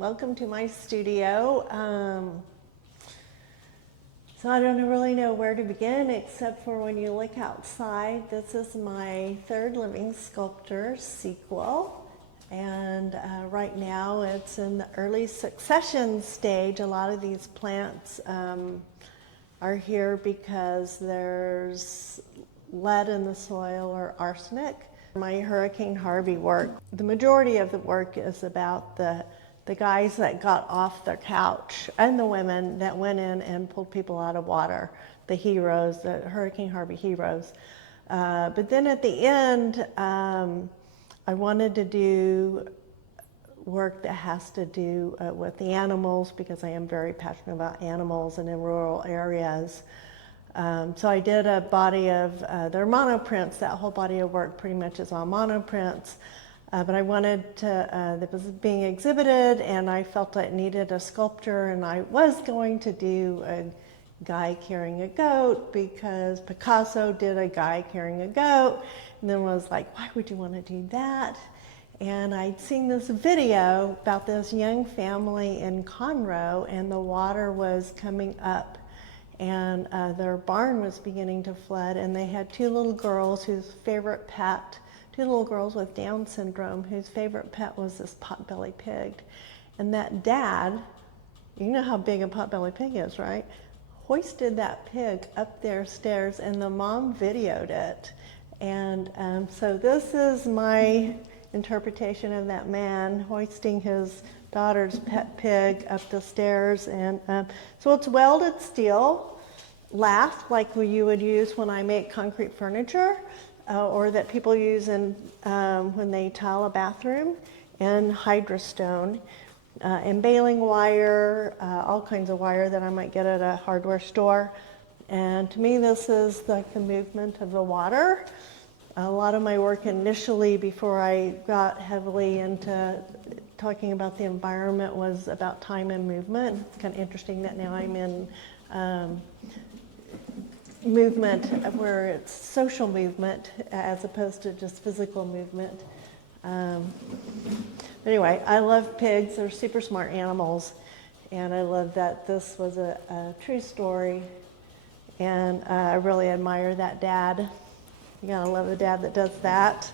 Welcome to my studio. So I don't really know where to begin except for when you look outside. This is my third living sculpture sequel, and right now it's in the early succession stage. A lot of these plants are here because there's lead in the soil or arsenic. My Hurricane Harvey work, the majority of the work is about the guys that got off their couch and the women that went in and pulled people out of water, the heroes, the Hurricane Harvey heroes. But then at the end, I wanted to do work that has to do with the animals, because I am very passionate about animals and in rural areas. So I did a body of, they're monoprints. That whole body of work pretty much is on monoprints. But I wanted to, that was being exhibited, and I felt it needed a sculpture, and I was going to do a guy carrying a goat because Picasso did a guy carrying a goat, and then was like, why would you want to do that? And I'd seen this video about this young family in Conroe, and the water was coming up, and their barn was beginning to flood, and they had two little girls whose favorite pet, two little girls with Down syndrome, whose favorite pet was this potbelly pig. And that dad, you know how big a potbelly pig is, right? Hoisted that pig up their stairs, and the mom videoed it. And so this is my interpretation of that man hoisting his daughter's pet pig up the stairs. And so it's welded steel, lath, like you would use when I make concrete furniture, or that people use in, when they tile a bathroom, and hydrostone, and baling wire, all kinds of wire that I might get at a hardware store. And to me, this is like the movement of the water. A lot of my work initially, before I got heavily into talking about the environment, was about time and movement. It's kind of interesting that now I'm in movement where it's social movement as opposed to just physical movement. Anyway, I love pigs. They're super smart animals, and I love that this was a true story, and I really admire that dad. You gotta love a dad that does that.